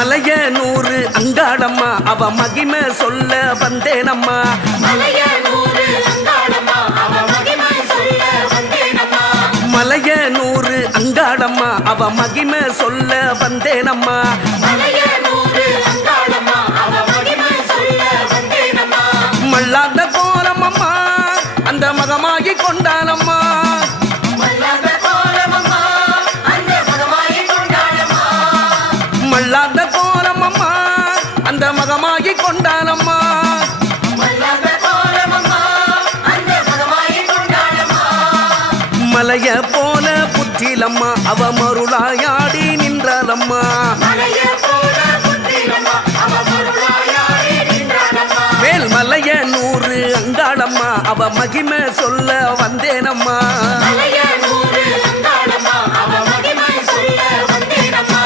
மலைய நூறு அங்காளம்மா அவ மகிமை சொல்ல வந்தேனம்மா. மலைய நூறு அங்காளம்மா அவ மகிமை சொல்ல வந்தேனம்மா. மலைய நூறு அங்காளம்மா அவ மகிமை சொல்ல வந்தேனம்மா. மலைய நூறு அங்காளம்மா அவ மகிமை சொல்ல வந்தேனம்மா. மல்லாந்த கோலமம்மா அந்த மகமாகி கொண்டானம்மா. மல்லாந்த கோலமம்மா அந்த மகமாகி கொண்டானம்மா. மல்லாந்த கோலமம்மா அந்த மகமாகி கொண்டானம்மா. மல்லாந்த கோலமம்மா அந்த மகமாகி கொண்டானம்மா. மலைய போல புற்றிலம்மா அவ மருளாயாடி நின்றாலம்மா. மலைய போல புற்றிலம்மா அவ மருளாயாடி நின்றாலம்மா. மேல் மலைய நூறு அங்காளம்மா அவ மகிமை சொல்ல வந்தேனம்மா. மலைய நூறு அங்காளம்மா அவ மகிமை சொல்ல வந்தேனம்மா.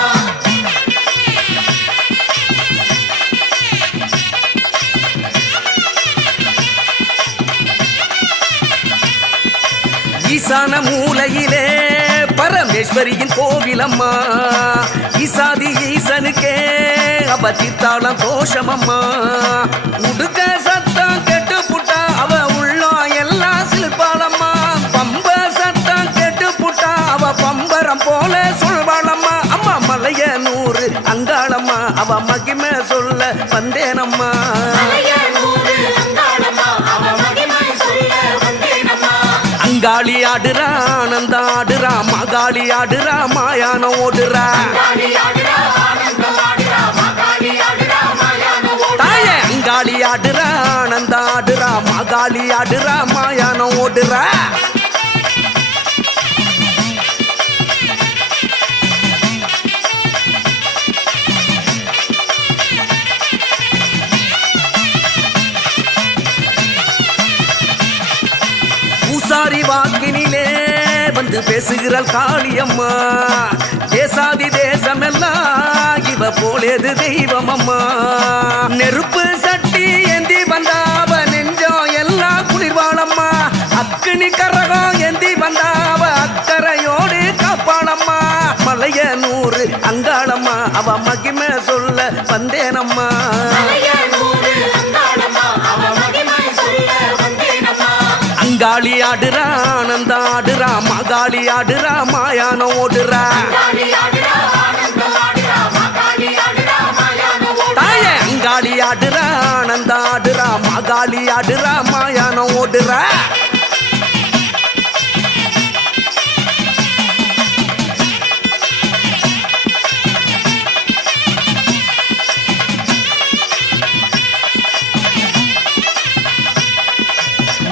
ஈசான மூலையிலே பரமேஸ்வரியின் கோவிலம்மா. ஈசாதி ஈசனுக்கே அவ தீர்த்தாளம் தோஷமம்மா. உடுக்க சத்தம் கெட்டு புட்டா அவ உள்ளம் எல்லாம் சிலிர்ப்பாளம்மா. பம்ப சத்தம் கெட்டு புட்டா அவ பம்பரம் போல சொல்வாளம்மா. அம்மா மலைய நூறு அங்காளம்மா அவ மகிமை சொல்ல வந்தேனம்மா. மலைய நூறு அங்காளம்மா அவ மகிமை சொல்ல வந்தேனம்மா. அங்காளி ஆடுறா ஆனந்த ஆடுறா மகாளி ஆடுறா மாயான ஓடுறா. அங்காளி ஆடுறா ஆனந்தம் ஆடுறா மகாளி ஆடுறா மாயான ஓடுறா. தாயே அங்காளி ஆடுறா ஆனந்த ஆடுறா மகாளி ஆடுறா மாயான ஓடுறா. பூசாரி வாக்கினிலே வந்து பேசுகிறாள் காளியம்மா. தேசாதி தேசமெல்லாம் இவ போலேது தெய்வம் அம்மா. நெருப்பு சட்டி ஏந்தி வந்தாவ நெஞ்சம் எல்லாம் குளிர்வாளம்மா. அக்கினி கரகம் ஏந்தி வந்தாவ அக்கறையோடு காப்பாளம்மா. மலைய நூறு அங்காளம்மா அவ மகிமை சொல்ல வந்தேனம்மா. மலைய நூறு அங்காளம்மா அவ மகிமை சொல்ல வந்தேனம்மா. அங்காளி ஆடுறா ஆனந்த ஆடுறா மகாளி ஆடுறா மாயான ஓடுறா. அங்காளி ஆடுறா ஆனந்தம் ஆடுறா மகாளி ஆடுறா மாயான ஓடுறா. தாயே அங்காளி ஆடுறா ஆனந்த ஆடுறா மகாளி ஆடுறா மாயான ஓடுறா.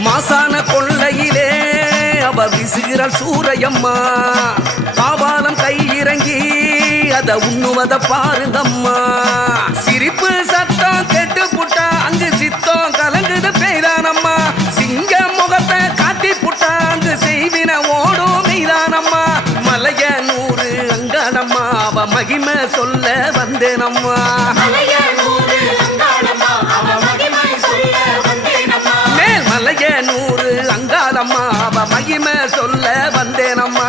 மாசான கொள்ளையிலே அவ வீசுகிறாள் சூரையம்மா. காபாலம் கை இறங்கி அத உண்ணுவத பாருங்கம்மா. சிரிப்பு சத்தம் கெட்டு புட்டா அங்கு சித்தம் கலங்குது பெய்தானம்மா. சிங்க முகத்தை காட்டி புட்டா அங்கு செய்வின ஓடும் மெய்தானம்மா. மலைய நூறு அங்காளம்மா அவ மகிமை சொல்ல வந்தேனம்மா. மலைய நூறு அங்காளம்மா அவ மகிமை சொல்ல வந்தேனம்மா. மேல் மலைய நூறு அங்காளம்மா அவ மகிமை சொல்ல வந்தேனம்மா.